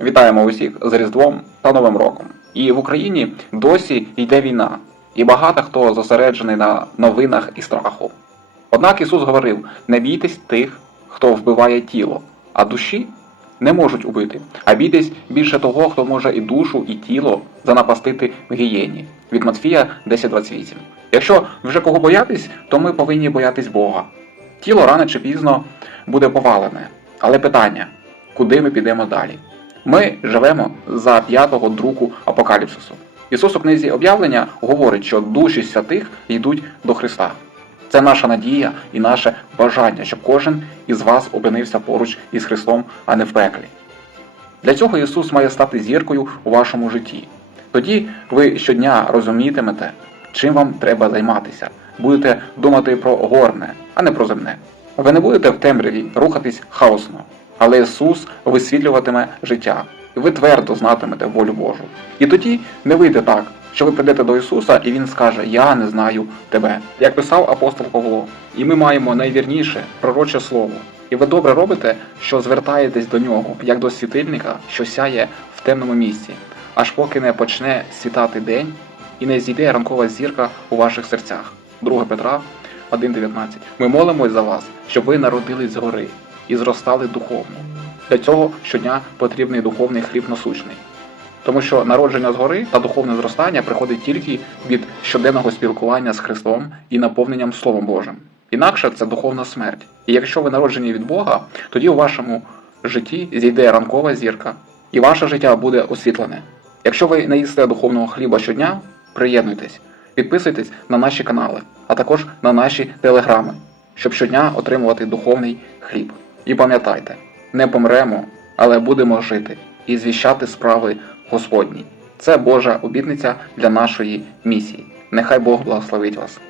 Вітаємо усіх з Різдвом та Новим роком. І в Україні досі йде війна, і багато хто зосереджений на новинах і страху. Однак Ісус говорив: не бійтесь тих, хто вбиває тіло, а душі не можуть убити, а бійтесь більше того, хто може і душу, і тіло занапастити в гієні. Від Матфія 10.28. Якщо вже кого боятись, то ми повинні боятись Бога. Тіло рано чи пізно буде повалене. Але питання, куди ми підемо далі? Ми живемо за п'ятого друку апокаліпсису. Ісус у книзі об'явлення говорить, що душі святих йдуть до Христа. Це наша надія і наше бажання, щоб кожен із вас опинився поруч із Христом, а не в пеклі. Для цього Ісус має стати зіркою у вашому житті. Тоді ви щодня розумітимете, чим вам треба займатися. Будете думати про горне, а не про земне. Ви не будете в темряві рухатись хаосно, але Ісус висвітлюватиме життя, і ви твердо знатимете волю Божу. І тоді не вийде так, що ви прийдете до Ісуса, і Він скаже: Я не знаю тебе, як писав апостол Павло. І ми маємо найвірніше пророче слово. І ви добре робите, що звертаєтесь до нього, як до світильника, що сяє в темному місці, аж поки не почне світати день і не зійде ранкова зірка у ваших серцях. 2 Петра 1.19. Ми молимось за вас, щоб ви народились згори і зростали духовно. Для цього щодня потрібний духовний хліб насущний. Тому що народження згори та духовне зростання приходить тільки від щоденного спілкування з Христом і наповненням Словом Божим. Інакше це духовна смерть. І якщо ви народжені від Бога, тоді у вашому житті зійде ранкова зірка, і ваше життя буде освітлене. Якщо ви не їсте духовного хліба щодня, приєднуйтесь, підписуйтесь на наші канали, а також на наші телеграми, щоб щодня отримувати духовний хліб. І пам'ятайте, не помремо, але будемо жити і звіщати справи Господні. Це Божа обітниця для нашої місії. Нехай Бог благословить вас.